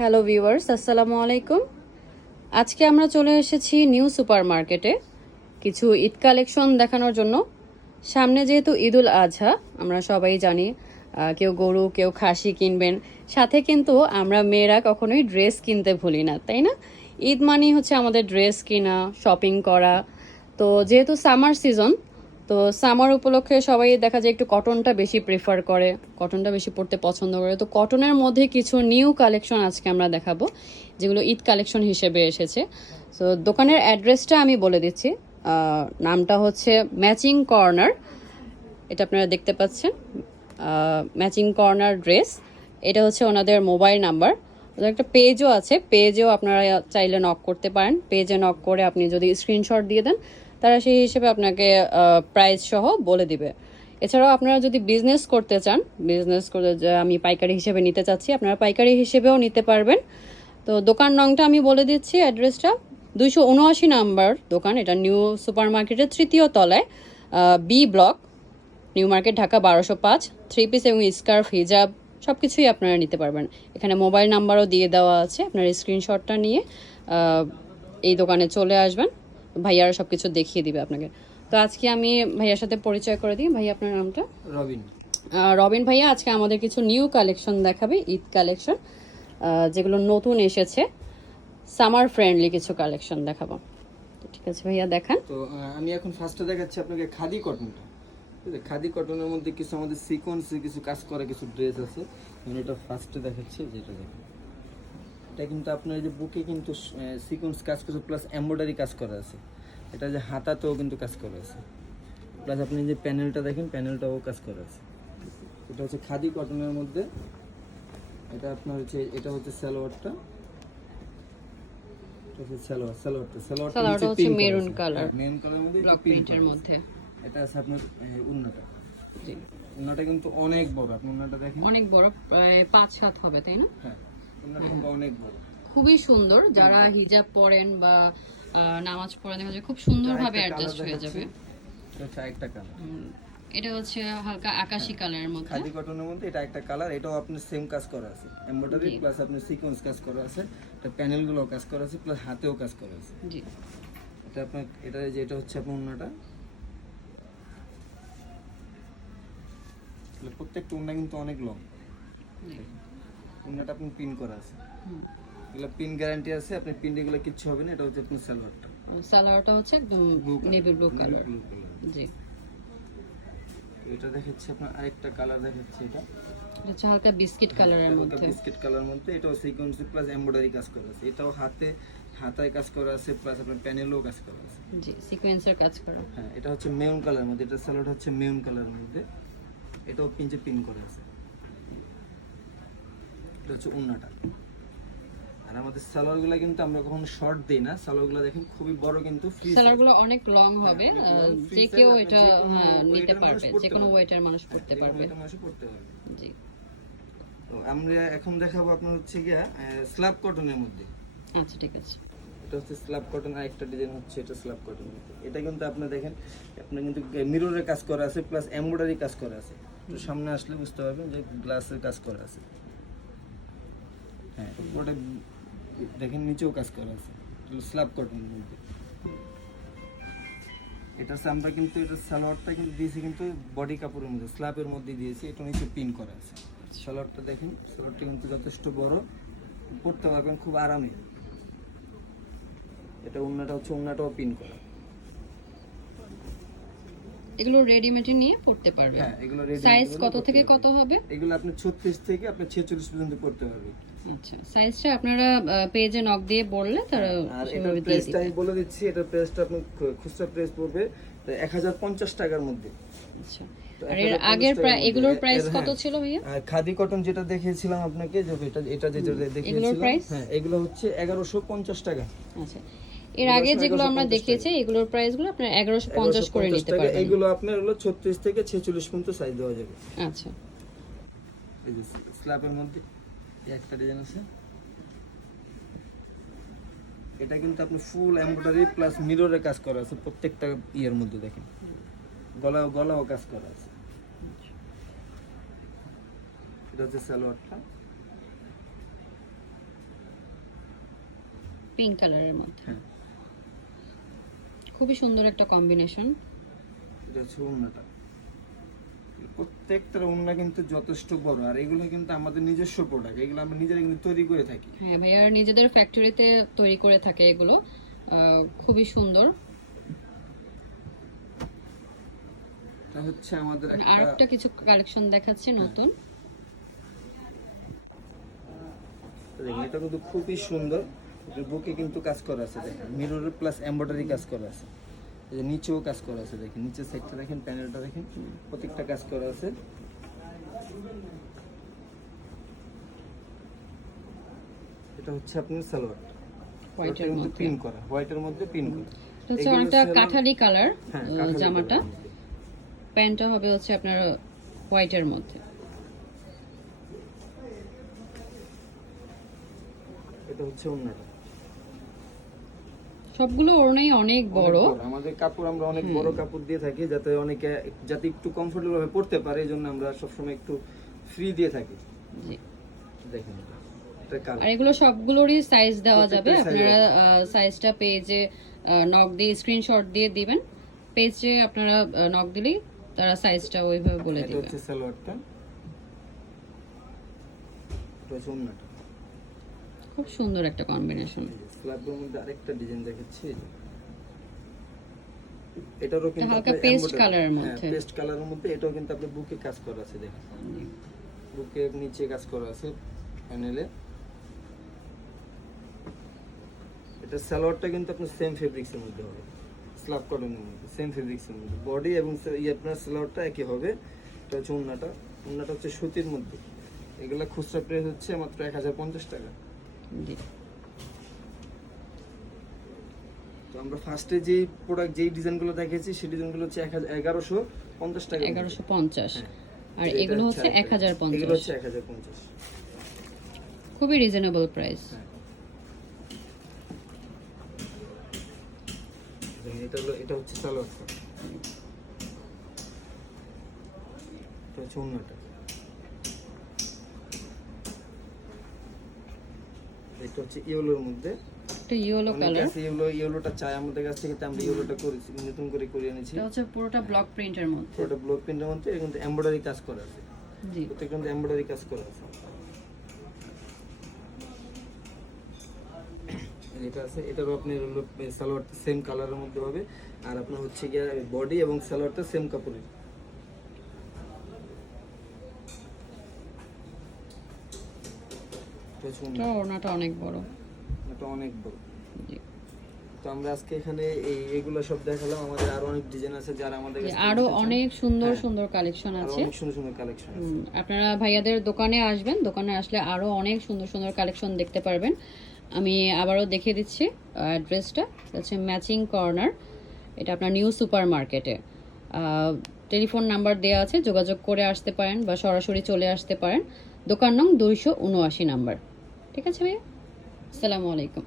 Hello viewers, আসসালামু আলাইকুম। আজকে আমরা চলে এসেছি নিউ সুপার মার্কেটে কিছু ঈদ কালেকশন দেখানোর জন্য। সামনে যেহেতু ঈদুল আজহা, আমরা সবাই জানি কেউ গরু, কেউ খাসি কিনবেন। সাথে কিন্তু আমরা মেয়েরা কখনোই ড্রেস কিনতে ভুলি না, তাই না? ঈদ মানেই হচ্ছে আমাদের ড্রেস কিনা, শপিং করা। তো যেহেতু সামার সিজন তো সামার উপলক্ষে সবাই দেখা যায় একটু কটনটা বেশি প্রেফার করে কটনটা বেশি পড়তে পছন্দ করে। তো কটনের মধ্যে কিছু নিউ কালেকশন আজকে আমরা দেখাবো, যেগুলো ঈদ কালেকশন হিসেবে এসেছে। তো দোকানের অ্যাড্রেসটা আমি বলে দিচ্ছি। নামটা হচ্ছে ম্যাচিং কর্নার এটা আপনারা দেখতে পাচ্ছেন। ম্যাচিং কর্নার ড্রেস এটা হচ্ছে ওনাদের মোবাইল নাম্বার ওদের একটা পেজও আছে পেজেও আপনারা চাইলে নক করতে পারেন। পেজে নক করে আপনি যদি স্ক্রিনশট দিয়ে দেন তারা সেই হিসেবে আপনাকে প্রাইস সহ বলে দিবে। এছাড়াও আপনারা যদি বিজনেস করতে চান বিজনেস করে আমি পাইকারি হিসেবে নিতে চাচ্ছি, আপনারা পাইকারি হিসেবেও নিতে পারবেন। তো দোকান রংটা আমি বলে দিচ্ছি অ্যাড্রেসটা দুইশো উনআশি নাম্বার দোকান, এটা নিউ সুপার মার্কেটের তৃতীয় তলায় B block new market Dhaka বারোশো পাঁচ থ্রি পিস এবং স্কার্ফ হিজাব সব কিছুই আপনারা নিতে পারবেন। এখানে মোবাইল নাম্বারও দিয়ে দেওয়া আছে, আপনার স্ক্রিনশটটা নিয়ে এই দোকানে চলে আসবেন। ভাইয়ারা সব কিছু দেখিয়ে দিবে আপনাকে। তো আজকে আমি ভাইয়ার সাথে পরিচয় করে দিই। ভাই আপনার নামটা? রবিন। রবিন ভাইয়া আজকে আমাদের কিছু নিউ কালেকশন দেখাবে ঈদ কালেকশন যেগুলো নতুন এসেছে। সামার ফ্রেন্ডলি কিছু কালেকশন দেখাবো। ঠিক আছে ভাইয়া দেখান। তো আমি এখন ফার্স্টে দেখাচ্ছি আপনাকে খাদি কটনটা খাদি কটনের মধ্যে কিছু আমাদের সিকোয়েন্সে কিছু কাজ করা কিছু ড্রেস আছে। আমি এটা ফার্স্টে দেখাচ্ছি যেটা দেখুন। এটা কিন্তু আপনার এই যে বুকে কিন্তু সিকোয়েন্স কাজ করা প্লাস এমব্রয়ডারি কাজ করা আছে। এটা যে হাতাতেও কিন্তু কাজ করা আছে। প্লাস আপনি যে প্যানেলটা দেখেন প্যানেলটাও কাজ করা আছে। এটা হচ্ছে খাদি কটনের মধ্যে। এটা আপনার হচ্ছে এটা হচ্ছে সালোয়ারটা। সালোয়ার সালোয়ারটা। সালোয়ারটা সালোয়ারটা হচ্ছে মেরুন কালার মেরুন কালারের মধ্যে ব্লক প্রিন্টের মধ্যে। এটা আছে আপনার আহ, জি। উন্নাটা কিন্তু অনেক বড় আপনি উন্নাটা দেখেন। অনেক বড় প্রায় পাঁচ সাত হবে তাই না? হ্যাঁ। অনেক খুবই সুন্দর। যারা হিজাব পরেন বা নামাজ পড়েন দেখা যায় খুব সুন্দরভাবে অ্যাডজাস্ট হয়ে যাবে। এটা হচ্ছে হালকা আকাশি কালারের মধ্যে। খাদি কটনের মধ্যে এটা একটা কালার এটাও আপনার সেম কাজ করা আছে। এমব্রয়ডারি প্লাস আপনার সিকোয়েন্স কাজ করা আছে। এটা প্যানেলগুলো কাজ করা আছে প্লাস হাতেও কাজ করা আছে। জি। এটা আপনার এটা যে এটা হচ্ছে আপনার উন্নাটা প্রত্যেকটা উন্না কিন্তু অনেক লং জি। আপনি পিন করা আছে। এগুলো পিন গ্যারান্টি আছে আপনি পিন এগুলো কিচ্ছু হবে না এটা হচ্ছে আপনার সালোয়ারটা সালোয়ারটা হচ্ছে একদম নেভি ব্লু কালার জি। এটা দেখাচ্ছে আপনার আরেকটা কালার দেখাচ্ছে এটা। এটা হচ্ছে হালকা বিস্কিট কালারের মধ্যে। বিস্কিট কালার মধ্যে এটাও সিকোয়েন্স প্লাস এমব্রয়ডারি কাজ করা আছে। এটাও হাতে হাতায় কাজ করা আছে প্লাস আপনার প্যানেলও কাজ করা আছে। জি সিকোয়েন্সের কাজ করা। হ্যাঁ এটা হচ্ছে মেরুন কালার মধ্যে এটা সালোয়ার হচ্ছে মেরুন কালারের মধ্যে। এটাও পিঞ্চে পিন করা আছে। এটা হচ্ছে উন্নাটা। আর আমাদের সালোয়ারগুলো কিন্তু আমরা কখনো শর্ট দিই না। সালোয়ারগুলো দেখেন খুবই বড় কিন্তু ফ্রি সালোয়ারগুলো অনেক লং হবে। আহ, long, যে কেউ এটা হ্যাঁ নিতে পারবে। যে কোনো। ওয়েটের মানুষ পড়তে পারবে। মানুষ পড়তে পারবে। জি। তো আমরা এখন দেখাবো আপনার হচ্ছে গিয়া স্ল্যাব কটনের মধ্যে। আচ্ছা ঠিক আছে। এটা হচ্ছে স্ল্যাব কটন আর একটা ডিজাইন হচ্ছে এটা স্ল্যাব কটন এটা কিন্তু আপনি দেখেন আপনার কিন্তু মিররের কাজ করা আছে প্লাস এমব্রয়ডারি কাজ করা আছে। তো সামনে আসলে বুঝতে পারবেন যে গ্লাসের কাজ করা আছে। হ্যাঁ ওটা দেখেন নিচেও কাজ করা আছে। স্ল্যাব কটনের মধ্যে। এটা আমরা কিন্তু এটা সালোয়ারটা কিন্তু দিয়েছি কিন্তু বডি কাপড়ের মধ্যে স্ল্যাবের মধ্যে দিয়েছি এটা নিচে পিন করা আছে। সালোয়ারটা দেখেন সালোয়ারটা কিন্তু যথেষ্ট বড় পড়তে পারবেন খুব আরামে। এটা উন্নাটা হচ্ছে উন্নাটাও পিন করা। এগুলো রেডিমেড নিয়ে পড়তে পারবে হ্যাঁ এগুলো সাইজ কত থেকে কত হবে? এগুলো আপনি ছত্রিশ থেকে আপনি ছেচল্লিশ পর্যন্ত করতে পারবে আচ্ছা সাইজটা আপনারা পেজে নক দিয়ে বললে তারা আর প্রাইসটা দিবে। আমি বলে দিচ্ছি প্রাইসটা আপনি খুচরা প্রাইস পড়বে এক হাজার পঞ্চাশ টাকার মধ্যে। আচ্ছা আর 1050 এর আগের টাকার মধ্যে। এগুলোর প্রাইস কত হ্যাঁ। ছিল ভাইয়া? খাদি কটন যেটা দেখিয়েছিলাম আপনাকে যে এটা এটা যেটা দেখিয়েছিলাম হ্যাঁ এগুলো হচ্ছে এগারোশো পঞ্চাশ টাকা। আচ্ছা এর আগে যেগুলো আমরা দেখিয়েছি এগুলোর প্রাইসগুলো আপনার করে 1150 নিতে পারবেন। এগুলো আপনার হলো থেকে ছেচল্লিশ পর্যন্ত সাইজ দেওয়া যাবে। আচ্ছা। এই যে স্ল্যাবের মধ্যে একটা ডিজাইন আছে। এটা কিন্তু আপনি ফুল এমব্রয়ডারি প্লাস মিররের কাজ করা আছে প্রত্যেকটা ইয়ের মধ্যে দেখেন। গলা গলাও কাজ করা আছে। এটা হচ্ছে সালোয়ারটা। পিঙ্ক কালারের মধ্যে। হ্যাঁ। খুবই সুন্দর একটা কম্বিনেশন এটা হচ্ছে উন্নাটা প্রত্যেকটার উন্না কিন্তু যথেষ্ট বড় আর এগুলো কিন্তু আমাদের নিজস্ব প্রোডাক্ট এগুলো আমরা নিজেরা কিন্তু তৈরি করে থাকি। হ্যাঁ ভাইয়া নিজেদের ফ্যাক্টরিতে তৈরি করে থাকে এগুলো। খুবই সুন্দর। এটা হচ্ছে আমাদের আর একটা একটা কিছু কালেকশন দেখাচ্ছে নতুন। দেখেন এটা কিন্তু খুবই সুন্দর। বুকে কিন্তু কাজ করা আছে দেখেন। মিরর প্লাস এমব্রয়ডারি কাজ করা আছে। যে নিচেও কাজ করা আছে দেখেন নিচের সাইডটা দেখেন প্যানেলটা দেখেন প্রত্যেকটা কাজ করা আছে। এটা হচ্ছে আপনার সালোয়ার। হোয়াইটের মধ্যে পিন করা হোয়াইটের মধ্যে পিন করা। এটা হচ্ছে অনেকটা কাঠালি কালার হ্যাঁ, জামাটা। প্যান্টটা হবে হচ্ছে আপনার হোয়াইটের মধ্যে। এটা হচ্ছে অন্যটা সবগুলো ওড়নাই অনেক বড়। আমাদের কাপড় আমরা অনেক বড় কাপড় দিয়ে থাকি যাতে অনেকে যাতে একটু কমফোর্টেবল ভাবে পড়তে পারে এই জন্য আমরা সবসময় একটু ফ্রি দিয়ে থাকি। জি। দেখেন আর এগুলো সবগুলোরই সাইজ দেওয়া যাবে। আপনারা সাইজটা পেজে নক দিয়ে স্ক্রিনশট দিয়ে দিবেন। পেজে আপনারা নক দিলেই তারা সাইজটা ওইভাবে বলে দিবে। এটা হচ্ছে সালোয়ারটা। এটা হচ্ছে খুব সুন্দর একটা কম্বিনেশন স্ল্যাবের মধ্যে আরেকটা ডিজাইন দেখাচ্ছি। এটারও কিন্তু হালকা colour এর হ্যাঁ, মধ্যে। colour এর মধ্যে এটাও কিন্তু আপনার বুকে কাজ করা আছে দেখেন। বুকে নিচে কাজ করা আছে প্যানেলে এটা সালোয়ারটা কিন্তু আপনার সেম ফেব্রিক্স এর মধ্যে হবে। স্ল্যাব কটনের মধ্যে সেম ফেব্রিক্স এর মধ্যে। বডি এবং ইয়ে আপনার সালোয়ারটা একই হবে। এটা হচ্ছে উন্নাটা উন্নাটা হচ্ছে সুতির মধ্যে। এগুলা খুচরা প্রাইস হচ্ছে মাত্র এক হাজার পঞ্চাশ টাকা। জি। তো আমরা ফার্স্টে যেই প্রোডাক্ট যেই ডিজাইনগুলো দেখেছি সেই ডিজাইনগুলো হচ্ছে এক হাজার এগারোশো পঞ্চাশ টাকা এগারোশো পঞ্চাশ। হ্যাঁ। আর এগুলো হচ্ছে এক হাজার পঞ্চাশ। হচ্ছে এক হাজার পঞ্চাশ। খুবই রিজনেবল প্রাইস হ্যাঁ। এটা হলো এটা হচ্ছে সালোয়ারটা এটা হচ্ছে অন্যটা এটা হচ্ছে ইয়েলোর মধ্যে। একটা ইয়েলো কালার। আছে ইয়েলো ইয়েলোটা চাই আমাদের কাছ থেকে আমরা ইয়েলোটা করেছি নতুন করে করে এনেছি। এটা হচ্ছে পুরোটা ব্লক প্রিন্টের মধ্যে। পুরোটা ব্লক প্রিন্টের মধ্যে এর কিন্তু এমব্রয়ডারি কাজ করা আছে। জি। প্রত্যেকটা কিন্তু এমব্রয়ডারি কাজ করা আছে। এটা আছে এটারও আপনার হলো সালোয়ার সেম কালারের মধ্যে হবে। আর আপনার হচ্ছে গিয়ে বডি এবং সালোয়ারটা সেম কাপড়ের। এটা হচ্ছে এটা অনেক বড়। এটা অনেক বড়। তো আমরা আজকে এখানে এই এগুলো সব দেখালাম। আমাদের আরও অনেক ডিজাইন আছে যারা আমাদের কাছ আরও অনেক সুন্দর হ্যাঁ। সুন্দর কালেকশন আছে। অনেক সুন্দর সুন্দর কালেকশন আছে। আপনারা ভাইয়াদের দোকানে আসবেন। দোকানে আসলে আরও অনেক সুন্দর সুন্দর কালেকশন দেখতে পারবেন। আমি আবারও দেখিয়ে দিচ্ছি অ্যাড্রেসটা হচ্ছে ম্যাচিং কর্নার এটা আপনার নিউ সুপার মার্কেটে টেলিফোন নাম্বার দেওয়া আছে। যোগাযোগ করে আসতে পারেন বা সরাসরি চলে আসতে পারেন। দোকান নং দুইশো উনআশি নাম্বার। ঠিক আছে ভাইয়া? আসসালামু আলাইকুম।